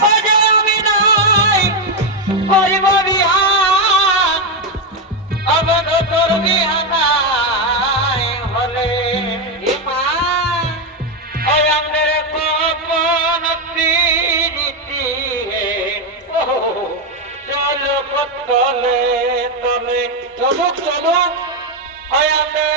আমি নাই করিব বিহা অবধ তোর বিহা নাই হলে মা আমাদের গোপন প্রীতি চলো তলে তলে চলুক চলুক আমাদের